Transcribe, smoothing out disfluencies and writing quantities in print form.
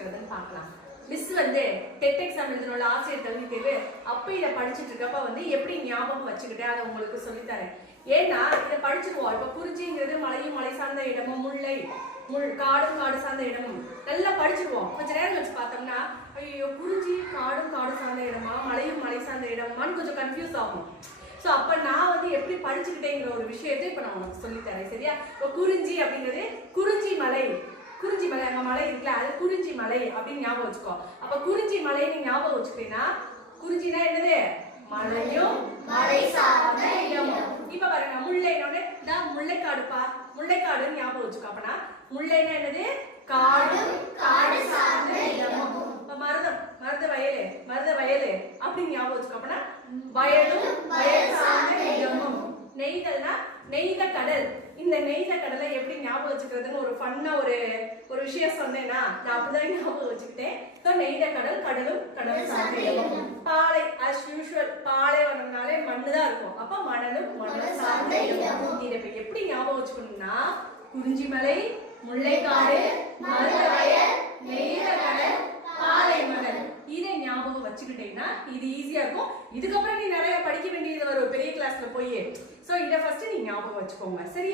வச்சுக்கிறதுன்னு பார்க்கலாம். Miss TET exam எழுதணும்ல ஆசிரியர் தகுதி தேர்வு, அப்ப இதை படிச்சுட்டு இருக்கப்ப எப்படி ஞாபகம் வச்சுக்கிட்டேன் அதை உங்களுக்கு சொல்லித்தரேன். ஏன்னா இதை படிச்சிருவோம். இப்ப குறிஞ்சிங்கிறது மலையும் மலை சார்ந்த இடமும், முல்லை காடும் காடு சார்ந்த இடமும் நல்லா படிச்சிருவோம். கொஞ்ச நேரம் வச்சு பார்த்தோம்னா ஐயோ குறிஞ்சி காடும் காடு சார்ந்த இடமா மலையும் மலை சார்ந்த இடமான்னு கொஞ்சம் கன்ஃபியூஸ் ஆகும். ஸோ அப்ப நான் எப்படி படிச்சுக்கிட்டேங்கிற ஒரு விஷயத்தை இப்ப நான் உனக்கு சொல்லித்தரேன். சரியா? இப்போ குறிஞ்சி அப்படிங்கிறது குறிஞ்சி மலை, குறிஞ்சி மலை அங்க மலை இருக்குல்ல, அது குறிஞ்சி மலை அப்படின்னு ஞாபகம் வச்சுக்கோ. அப்ப குறிஞ்சி மலைன்னு ஞாபகம் வச்சுக்கிட்டேன்னா குறிஞ்சினா என்னது? மலையும் மலை சார்ந்த இடமும். இப்ப பாருங்க முல்லைன்னு முல்லைக்காடுப்பா, முல்லைக்காடுன்னு ஞாபகம் வச்சுக்கோ. அப்பனா முல்லைன்னா என்னது? காடும் காடு சார்ந்த இடமும். இப்ப மருத வயலு அப்படின்னு ஞாபகம் வச்சுக்கோ. அப்பனா வயலும் வயல் சார்ந்த இடமும். நெய்தல்னா நெய்த கடல். இந்த நெய்த கடலை எப்படி ஞாபகம் வச்சுக்கிறதுன்னு ஒரு ஃபன்னா ஒரு விஷயம் சொன்னேன்னா நான் அப்படிதான் ஞாபகம் வச்சுக்கிட்டேன். நெய்த கடல், கடலும் கடல் சார்ந்த இடமும். பாலை as usual, பாலைவனம்னாலே மண்ணு தான் இருக்கும். அப்ப மணலும் மணல் சார்ந்த இடமும். இதை எப்படி ஞாபகம் வச்சுக்கணும்னா குறிஞ்சி மலை, முல்லைக்காடு, மருத வயல், நெய்த கடல், பாலை மணல். இதை ஞாபகம் வச்சுக்கிட்டீங்கன்னா இது ஈஸியா இருக்கும். இதுக்கப்புறம் நீ நிறைய படிக்க வேண்டியது வரும் பெரிய கிளாஸ்ல போய். சோ இதை ஃபர்ஸ்ட் நீ ஞாபகம் வச்சுக்கோங்க. சரியா?